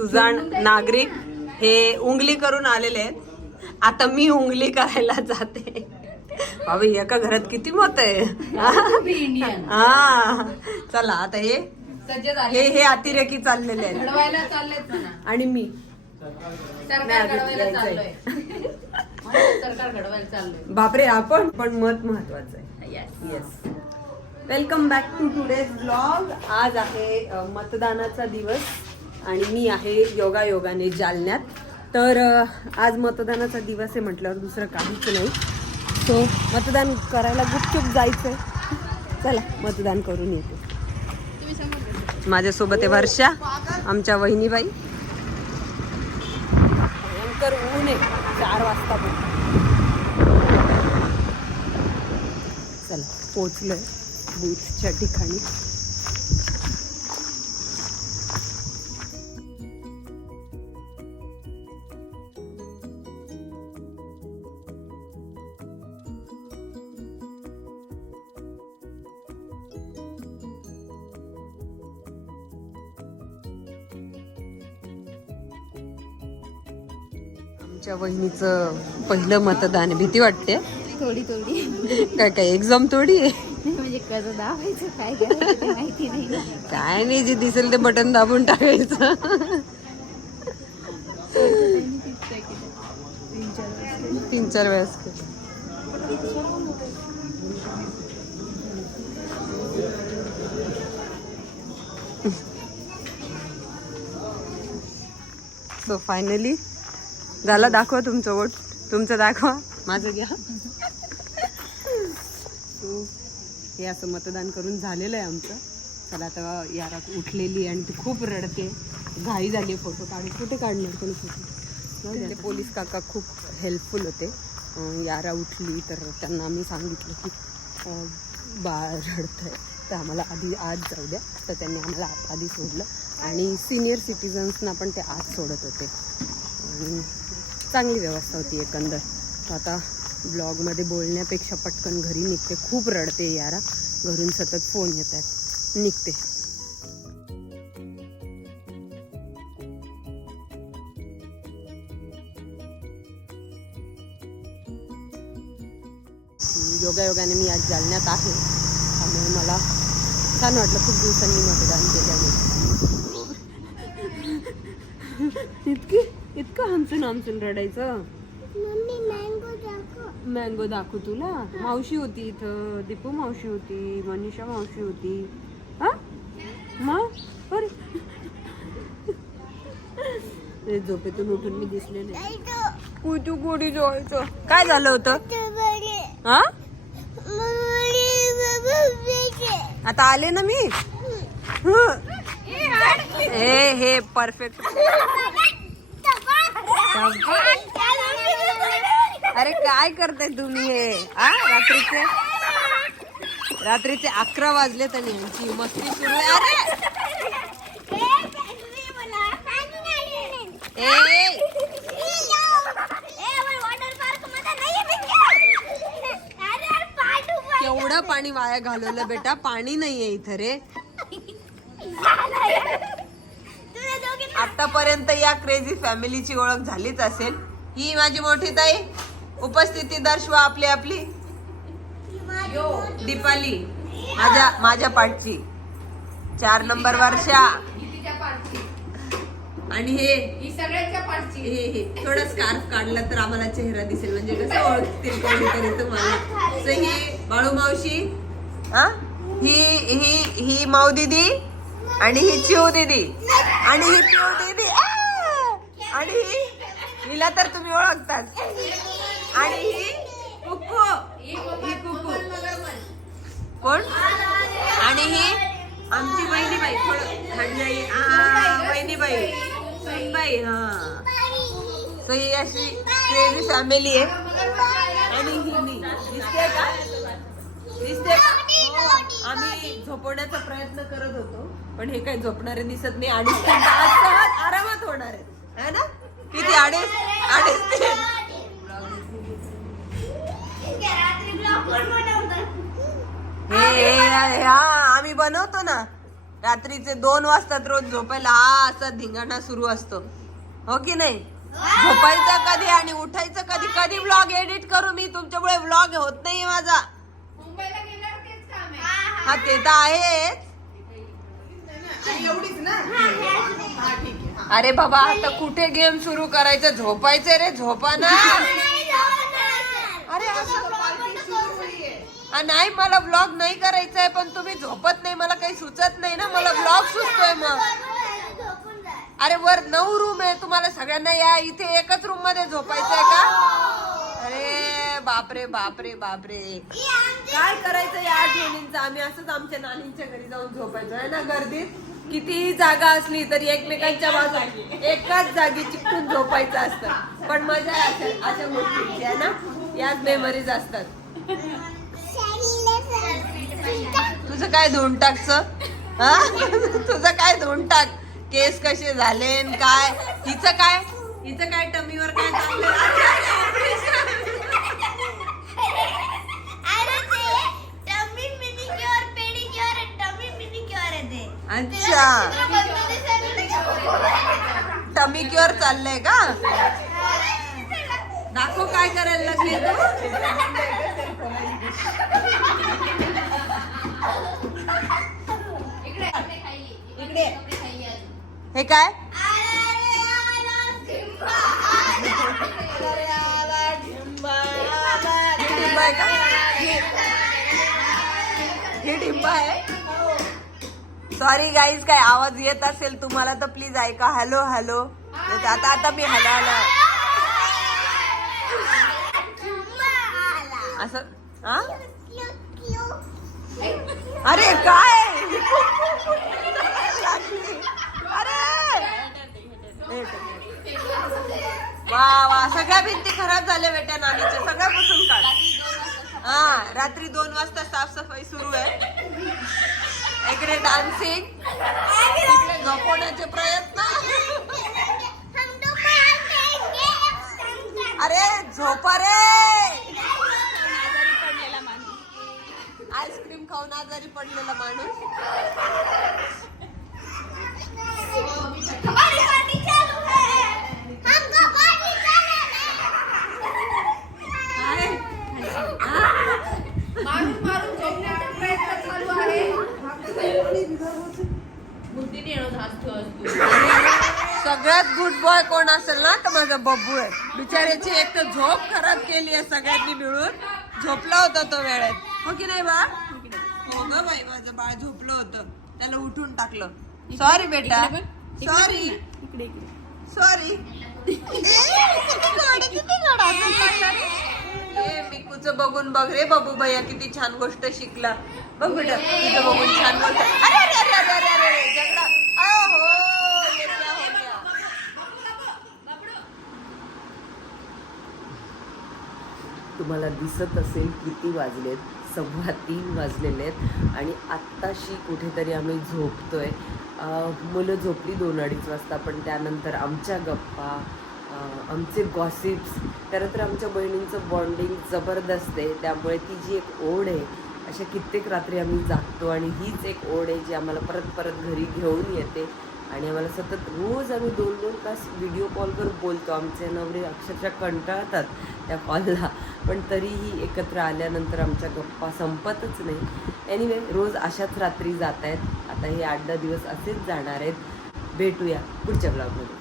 सुजाण नागरिक हे उंगली करून आलेले आहेत. आता मी उंगली करायला जाते. बाबा एका घरात किती मत आहे? हा. चला आता हे हे हे अतिरेकी चाललेले आहेत. आणि मी. बापरे आपण पण मत महत्वाचं आहे. Yes welcome back to today's blog आज आहे मतदानाचा दिवस. आणि मी आहे योगा योगाने जालन्यात. तर आज मतदानाचा दिवस आहे म्हटल्यावर दुसरं काहीच नाही. सो मतदान करायला गुपचूप जायचंय. चला मतदान करून येते. माझ्यासोबत आहे वर्षा आमच्या वहिनीबाई. भयंकर ऊन आहे चार वाजता चला पोचलोय बूथच्या ठिकाणी. आमच्या वहिनीचं पहिलं मतदान भीती वाटते. थोडी थोडी. काय काय एक्झाम थोडी आहे? म्हणजे कसं दाबायचं काय करायचं ते माहिती नाही ना. काय नाही जे दिसेल ते बटन दाबून टाकायचं. तीन चार वेळेस. सो फायनली झाला दाखवा तुमचं वोट. तुमचं दाखवा. माझं घ्या. हे असं मतदान करून झालेलं आहे आमचं. चला आता यारात उठलेली आणि ती खूप रडते. घाई झाली फोटो काढून. कुठे काढणार कोणी फोटो? ते पोलीस काका खूप हेल्पफुल होते. यारा उठली तर त्यांना आम्ही सांगितलं की बाळ रडत आहे तर आम्हाला आधी आज जाऊ द्या. तर त्यांनी आम्हाला आत आधी सोडलं. आणि सिनियर सिटीजन्सना पण ते आज सोडत होते. आणि चांगली व्यवस्था होती एकंदर. तर आता ब्लॉगमध्ये बोलण्यापेक्षा पटकन घरी निघते. खूप रडते यारा. घरून सतत फोन येत आहेत. निघते. योगायोगाने मी आज जालन्यात आहे. त्यामुळे मला छान वाटलं. खूप दिवसांनी मतदान केल्याने. इतकी इतकं हमसून हमसून रडायचं? मँगो दाखवू. तुला. मावशी होती इथं. दीपू मावशी होती. मनीषा मावशी होती. हा? मग ते झोपेतून उठून मी दिसले नाही. कुठू गोडी जोळायचं. काय झालं होतं? हा? आता आले ना मी? हे परफेक्ट अरे काय करताय तुम्ही हे? आ रात्रीचे? रात्रीचे अकरा वाजलेत आणि यांची मस्ती सुरू आहे. अरे! ए! पाणी वाया घालवलं बेटा? पाणी नाहीये इथं रे. आतापर्यंत या क्रेझी फॅमिलीची ओळख झालीच असेल. ही माझी मोठी ताई. उपस्थिती दर्शवा आपली आपली. दीपाली. माझ्या माझ्या पाठची. चार नंबर वर्षा आणि हे. ही हे हे. थोडं स्कार्फ काढला तर आम्हाला चेहरा दिसेल. म्हणजे कसं ओळखतील कोणीतरी तुम्हाला? ही बाळू मावशी. हा? ही ही ही माऊ दीदी. आणि ही चिव दीदी. आणि ही पिऊ दिदी. आणि ही हिला तर तुम्ही ओळखताच आणि ही कुकू. ही कुकू. कोण? आणि ही आमची बहिणीबाई थोडं थंडाई हा बहिणीबाई सुनबाई हा. सो ही अशी क्रेझी फॅमिली आहे. आणि ही मी दिसते का? दिसते का? आम्ही झोपवण्याचा प्रयत्न करत होतो पण हे काही झोपणारे दिसत नाही अडीच तीन तास सहज आरामात होणार आहे. है ना? किती अडीच अडीच हे आम्ही बनवतो. ना. रात्री रात्रीचे दोन वाजतात रोज झोपायला. हा असा धिंगाणा सुरू असतो. हो की नाही? झोपायचं कधी आणि उठायचं कधी? कधी व्लॉग एडिट करू मी? तुमच्यामुळे व्लॉग होत नाही माझा मुंबईला गेल्यावर तेच काम आहे हा ते तर आहेच अरे बाबा आता कुठे गेम सुरू करायचं? झोपायचं रे झोपा ना अरे असं आ, नाही मला ब्लॉग नाही करायचा आहे पण तुम्ही झोपत नाही मला काही सुचत नाही ना मला ब्लॉग सुचतोय मग. अरे वर नऊ रूम आहे तुम्हाला सगळ्यांना या इथे एकच रूममध्ये झोपायचं आहे का? अरे बापरे बापरे बापरे. काय करायचं या आठवणींचं आम्ही असंच आमच्या नानींच्या घरी जाऊन झोपायचो आहे ना गर्दीत? कितीही जागा असली तरी एकमेकांच्या बाजू एकाच जागी चिकटून झोपायचं असतं. पण मजा अशा अशा गोष्टींची आहे ना? याच मेमरीज असतात. तुझं काय धुवून टाकचं हा? तुझं काय धुवून टाक? केस कसे झाले काय? हिचं काय? हिचं काय टमीवर काय? अच्छा टमी क्युअर चाललंय का दाखव काय करायला लागली तू इकडे हे काय आहे का? हे डिंबा आहे. सॉरी गाईज काय आवाज येत असेल तुम्हाला तर प्लीज ऐका. हॅलो हॅलो आता आता मी हॅलो हॅलो असं हा अरे काय? अरे! वा वा सगळ्या भिंती खराब झाल्या बेट्या नानीच्या. सगळ्या पुसून काढ. हा रात्री दोन वाजता साफसफाई सुरू आहे. इकडे डान्सिंग इकडे झोपवण्याचे प्रयत्न. अरे झोपा रे आईस्क्रीम खाऊन आजारी पडलेला माणूस काय? मारून मारून झोपण्याचा प्रयत्न चालू आहे बुद्धीने येणं धास्त असतो सगळ्यात गुड बॉय कोण असेल ना तर माझा बब्बू आहे. बिचाऱ्याची एक तर झोप खराब केली आहे सगळ्यांनी मिळून. झोपला होता तो वेळेत. हो की नाही बा? हो ग बाई माझं बाळ झोपलं होतं. त्याला उठून टाकलं. सॉरी बेटा. सॉरी सॉरी मिकूचं बघून बघ रे बाबू भैया किती छान गोष्ट शिकला. बघ बेटा तुझं बघून छान गोष्ट अरे अरे अरे अरे अरे अरे अरे झगडा. अहो, ये क्या हो गया? तुम्हाला दिसत असेल किती वाजलेत सव्वा तीन वाजलेले आहेत आणि आत्ताशी कुठेतरी आम्ही झोपतोय. आहे मुलं झोपली दोन अडीच वाजता पण त्यानंतर आमच्या गप्पा आमचे गॉसिप्स खरं तर आमच्या बहिणींचं बॉन्डिंग जबरदस्त आहे. त्यामुळे ती जी एक ओढ आहे अशा कित्येक रात्री आम्ही जागतो आणि हीच एक ओढ आहे जी आम्हाला परत परत घरी घेऊन येते. आणि आम्हाला सतत रोज आम्ही दोन दोन तास व्हिडिओ कॉलवर बोलतो. आमचे नवरे अक्षरशः कंटाळतात त्या कॉलला पण तरीही एकत्र आल्यानंतर आमच्या गप्पा संपतच नाही एनिवे रोज अशाच रात्री जात आहेत आता हे आठ दहा दिवस असेच जाणार आहेत. भेटूया पुढच्या ब्लॉगमध्ये